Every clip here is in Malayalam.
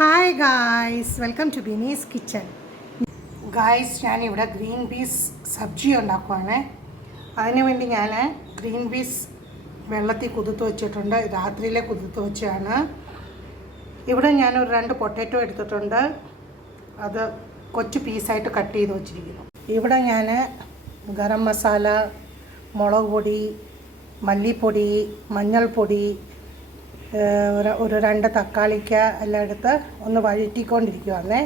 Hi guys, welcome to Bini's kitchen. Guys, ഞാനിവിടെ ഗ്രീൻ പീസ് സബ്ജി ഉണ്ടാക്കുവാണ്. അതിനുവേണ്ടി ഞാൻ ഗ്രീൻ പീസ് വെള്ളത്തിൽ കുതിർത്ത് വെച്ചിട്ടുണ്ട്. രാത്രിയിലെ കുതിർത്ത് വെച്ചാണ്. ഇവിടെ ഞാനൊരു 2 പൊട്ടാറ്റോ എടുത്തിട്ടുണ്ട്. അത് കൊച്ചു പീസായിട്ട് കട്ട് ചെയ്ത് വെച്ചിരിക്കുന്നു. ഇവിടെ ഞാൻ ഗരം മസാല, മുളക് പൊടി, മല്ലിപ്പൊടി, മഞ്ഞൾപ്പൊടി, ഒരു 2 തക്കാളിക്ക എല്ലാം എടുത്ത് ഒന്ന് വഴറ്റിക്കൊണ്ടിരിക്കുവാണേ.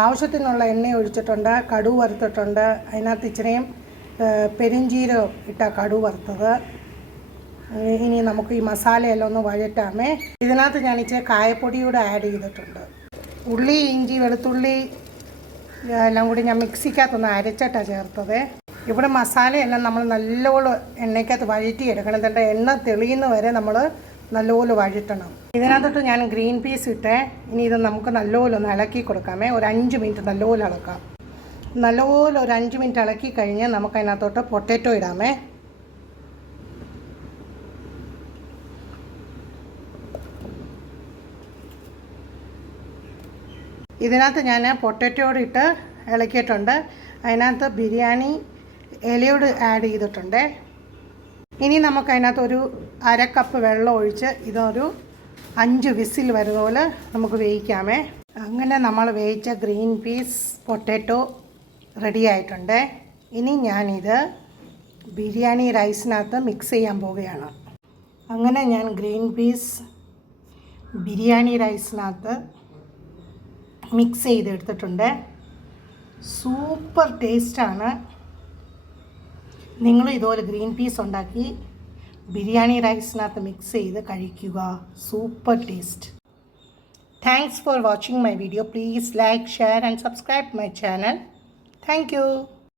ആവശ്യത്തിനുള്ള എണ്ണ ഒഴിച്ചിട്ടുണ്ട്, കടുക് വറുത്തിട്ടുണ്ട്. അതിനകത്ത് ഇച്ചിരിയും പെരിഞ്ചീരകം ഇട്ട കടുക് വറുത്തത്. ഇനി നമുക്ക് ഈ മസാലയെല്ലാം ഒന്ന് വഴറ്റാമേ. ഇതിനകത്ത് ഞാൻ ഇച്ചിരി കായപ്പൊടിയൂടെ ആഡ് ചെയ്തിട്ടുണ്ട്. ഉള്ളി, ഇഞ്ചി, വെളുത്തുള്ളി എല്ലാം കൂടി ഞാൻ മിക്സിക്കകത്തൊന്ന് അരച്ചിട്ടാണ് ചേർത്തത്. ഇവിടെ മസാലയെല്ലാം നമ്മൾ നല്ലപോലെ എണ്ണയ്ക്കകത്ത് വഴറ്റിയെടുക്കണം. എന്നിട്ട് എണ്ണ തെളിയുന്ന വരെ നമ്മൾ നല്ലപോലെ വഴറ്റണം. ഇതിനകത്തോട്ട് ഞാൻ ഗ്രീൻ പീസ് ഇട്ടേ. ഇനി ഇത് നമുക്ക് നല്ലപോലെ ഒന്ന് ഇളക്കി കൊടുക്കാമേ. ഒരു 5 മിനിറ്റ് നല്ലപോലെ ഇളക്കാം. നല്ലപോലെ ഒരു 5 മിനിറ്റ് ഇളക്കി കഴിഞ്ഞ് നമുക്ക് അതിനകത്തോട്ട് പൊട്ടാറ്റോ ഇടാമേ. ഇതിനകത്ത് ഞാൻ പൊട്ടാറ്റോട് ഇട്ട് ഇളക്കിയിട്ടുണ്ട്. അതിനകത്ത് ബിരിയാണി ഇലയോട് ആഡ് ചെയ്തിട്ടുണ്ട്. ഇനി നമുക്ക് അതിനകത്ത് ഒരു 1/2 കപ്പ് വെള്ളം ഒഴിച്ച് ഇതൊരു 5 വിസിൽ വരുന്ന പോലെ നമുക്ക് വേവിക്കാമേ. അങ്ങനെ നമ്മൾ വേവിച്ച ഗ്രീൻ പീസ് പൊട്ടാറ്റോ റെഡി ആയിട്ടുണ്ട്. ഇനി ഞാനിത് ബിരിയാണി റൈസിനകത്ത് മിക്സ് ചെയ്യാൻ പോവുകയാണ്. അങ്ങനെ ഞാൻ ഗ്രീൻ പീസ് ബിരിയാണി റൈസിനകത്ത് മിക്സ് ചെയ്തെടുത്തിട്ടുണ്ട്. സൂപ്പർ ടേസ്റ്റാണ്. നിങ്ങൾ ഇതുപോലെ ഗ്രീൻ പീസ് ഉണ്ടാക്കി ബിരിയാണി റൈസിനകത്ത് മിക്സ് ചെയ്ത് കഴിക്കുക. Super taste. Thanks for watching my video. Please like, share and subscribe my channel. Thank you.